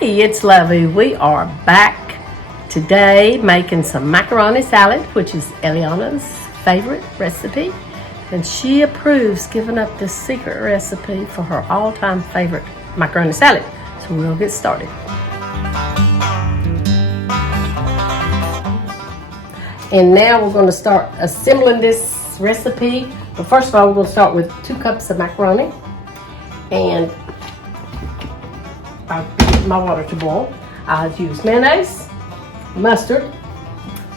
Hey, it's Lovey. We are back today making some macaroni salad, which is Eliana's favorite recipe. And she approves giving up this secret recipe for her all-time favorite macaroni salad. So we'll get started. And now we're going to start assembling this recipe. But first of all, we're going to start with 2 cups of macaroni. And I'll get my water to boil. I'll use mayonnaise, mustard,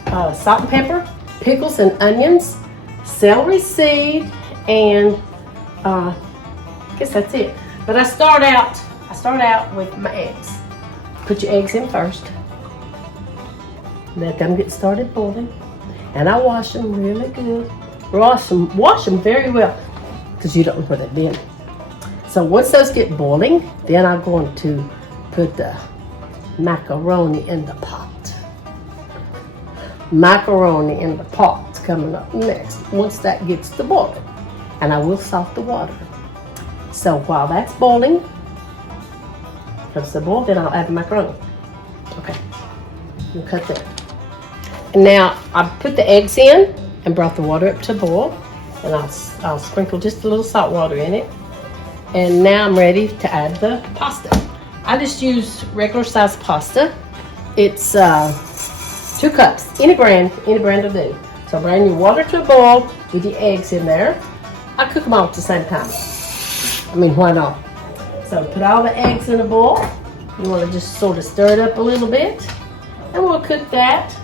salt and pepper, pickles and onions, celery seed, and I guess that's it. But I start out with my eggs. Put your eggs in first. Let them get started boiling. And I wash them really good. Wash them very well, because you don't know where they've been. So once those get boiling, then I'm going to put the macaroni in the pot. Macaroni in the pot's coming up next, once that gets to boiling. And I will salt the water. So while that's boiling, comes to boil, then I'll add the macaroni. Okay, you cut that. And now I put the eggs in and brought the water up to boil. And I'll sprinkle just a little salt water in it. And now I'm ready to add the pasta. I just use regular size pasta. It's 2 cups, any brand will do. So bring your water to a boil with your eggs in there. I cook them all at the same time. I mean, why not? So put all the eggs in a bowl. You want to just sort of stir it up a little bit. And we'll cook that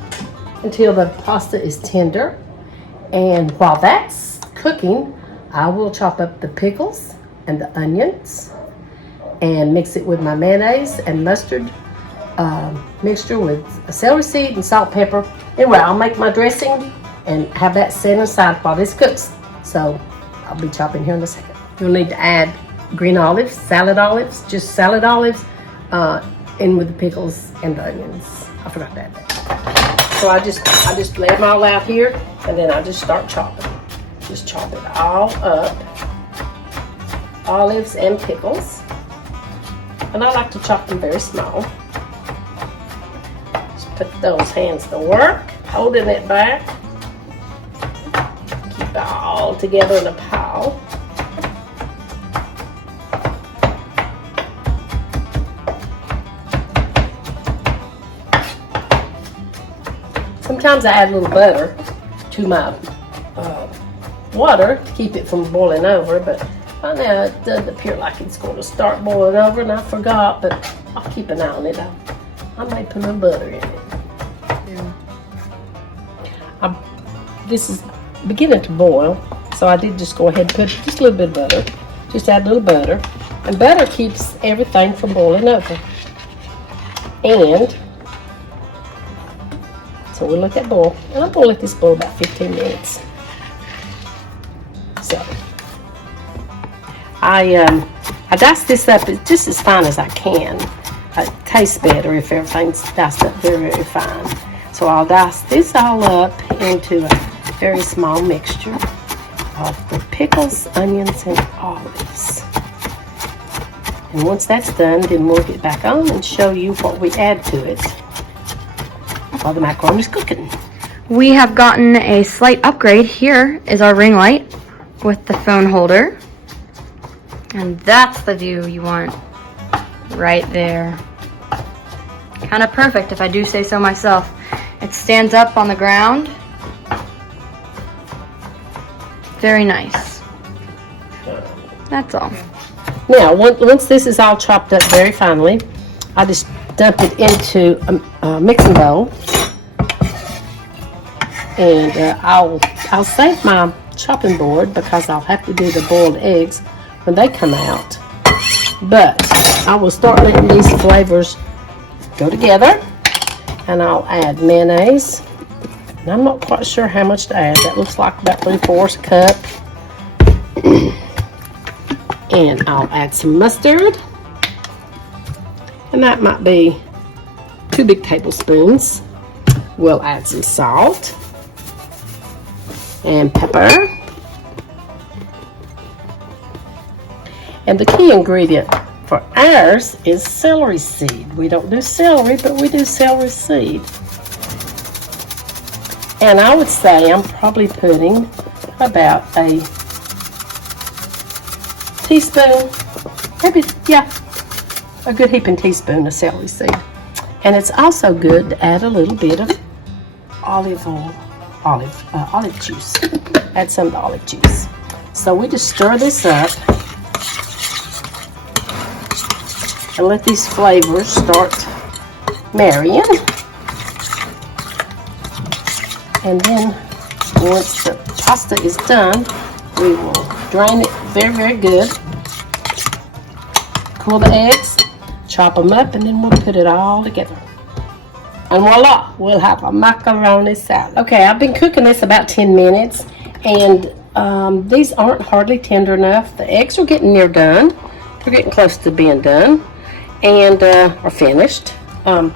until the pasta is tender. And while that's cooking, I will chop up the pickles and the onions and mix it with my mayonnaise and mustard mixture with celery seed and salt, pepper. Anyway, I'll make my dressing and have that set aside while this cooks. So I'll be chopping here in a second. You'll need to add green olives, just salad olives in with the pickles and the onions. I forgot to add that. So I just lay them all out here, and then I just start chopping. Just chop it all up. Olives and pickles. And I like to chop them very small. Just put those hands to work, holding it back. Keep it all together in a pile. Sometimes I add a little butter to my water to keep it from boiling over, but right now it doesn't appear like it's going to start boiling over, and I forgot, but I'll keep an eye on it. I might put a little butter in it. Yeah. This is beginning to boil, so I did just go ahead and put just a little bit of butter. Just add a little butter. And butter keeps everything from boiling over. And so we'll let that boil. And I'm going to let this boil about 15 minutes. So I dice this up just as fine as I can. It tastes better if everything's diced up very, very fine. So I'll dice this all up into a very small mixture of the pickles, onions, and olives. And once that's done, then we'll get back on and show you what we add to it while the macaroni's cooking. We have gotten a slight upgrade. Here is our ring light with the phone holder. And that's the view you want right there. Kind of perfect, if I do say so myself. It stands up on the ground. Very nice. That's all. Now, once this is all chopped up very finely, I just dump it into a mixing bowl. And I'll save my chopping board because I'll have to do the boiled eggs when they come out. But I will start letting these flavors go together, and I'll add mayonnaise. And I'm not quite sure how much to add. That looks like about 3/4 cup. And I'll add some mustard, and that might be 2 big tablespoons. We'll add some salt and pepper. And the key ingredient for ours is celery seed. We don't do celery, but we do celery seed. And I would say I'm probably putting about a teaspoon, maybe, yeah, a good heaping teaspoon of celery seed. And it's also good to add a little bit of olive juice. Add some of the olive juice. So we just stir this up and let these flavors start marrying. And then once the pasta is done, we will drain it very, very good. Cool the eggs, chop them up, and then we'll put it all together. And voila, we'll have a macaroni salad. Okay, I've been cooking this about 10 minutes, and these aren't hardly tender enough. The eggs are getting near done. They're getting close to being done and are finished. And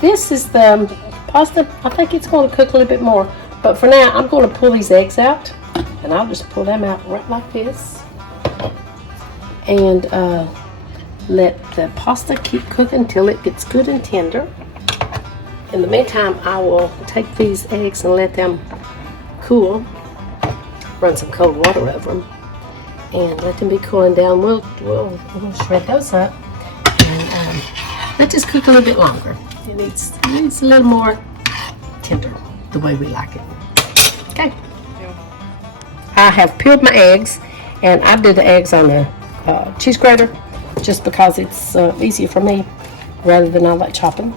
this is the pasta. I think it's going to cook a little bit more, but for now, I'm going to pull these eggs out, and I'll just pull them out right like this, and let the pasta keep cooking until it gets good and tender. In the meantime, I will take these eggs and let them cool. Run some cold water over them and let them be cooling down. We'll shred those up and let this cook a little bit longer. It needs a little more tender, the way we like it. Okay. I have peeled my eggs, and I did the eggs on the cheese grater just because it's easier for me rather than I like chopping.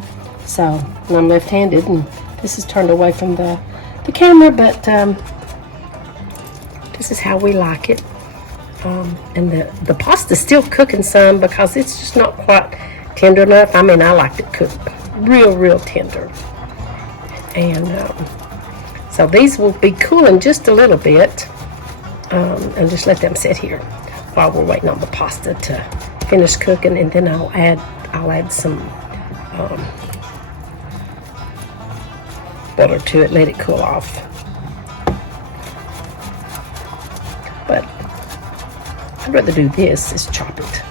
So, and I'm left-handed, and this is turned away from the camera, but this is how we like it. And the pasta's still cooking some because it's just not quite tender enough. I mean, I like it cooked real tender. And so these will be cooling just a little bit, and just let them sit here while we're waiting on the pasta to finish cooking, and then I'll add some butter to it, let it cool off. But I'd rather do this is chop it.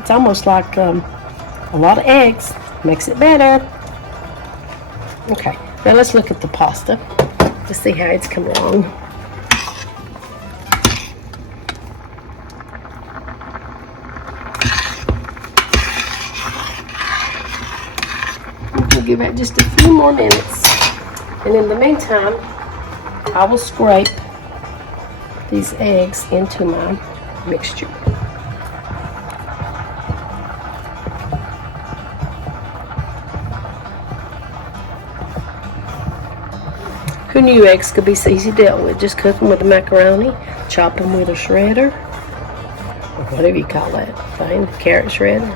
It's almost like a lot of eggs makes it better. Okay, now let's look at the pasta to see how it's come along. We'll give it just a few more minutes, and in the meantime, I will scrape these eggs into my mixture. Who knew eggs could be so easy dealt with? Just cook them with the macaroni, chop them with a shredder, or whatever you call that thing, carrot shredder.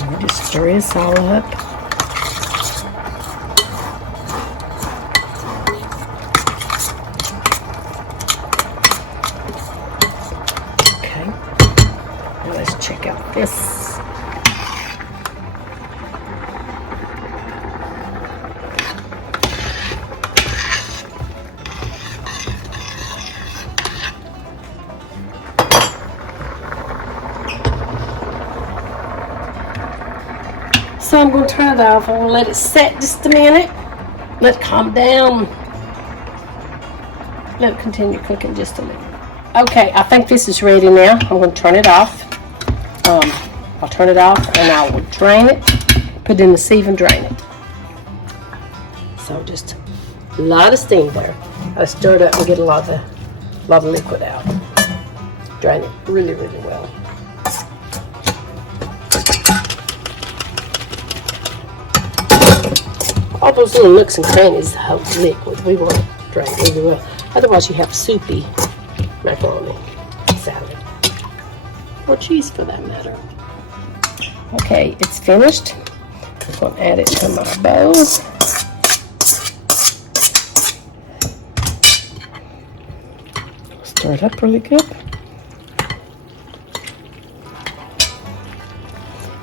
And we just stir this all up. Okay, now let's check out this. So I'm going to turn it off. I'm going to let it set just a minute. Let it calm down. Let it continue cooking just a little. Okay, I think this is ready now. I'm going to turn it off. I'll turn it off and I will drain it. Put it in the sieve and drain it. So just a lot of steam there. I stir it up and get a lot of liquid out. Drain it really well. All those little nooks and crannies of liquid, we want to drain really well. Otherwise, you have soupy macaroni salad, or cheese for that matter. Okay, it's finished. I'm going to add it to my bowl. Stir it up really good.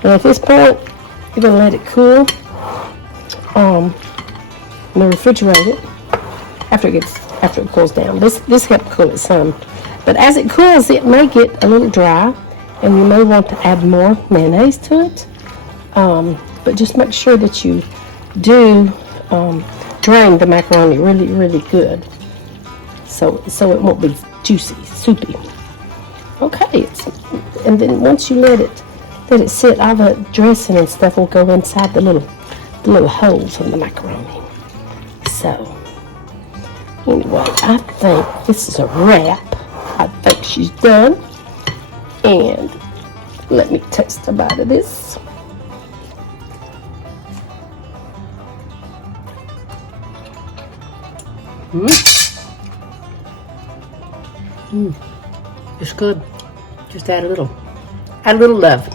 And at this point, You're gonna let it cool. In the refrigerator after it cools down. This helps cool it some. But as it cools, it may get a little dry, and you may want to add more mayonnaise to it. But just make sure that you do drain the macaroni really, really good, so it won't be juicy, soupy. Okay, and then once you let it sit, all the dressing and stuff will go inside the little holes in the macaroni. So anyway, I think this is a wrap. I think she's done. And let me taste a bite of this. It's good. Just add a little love.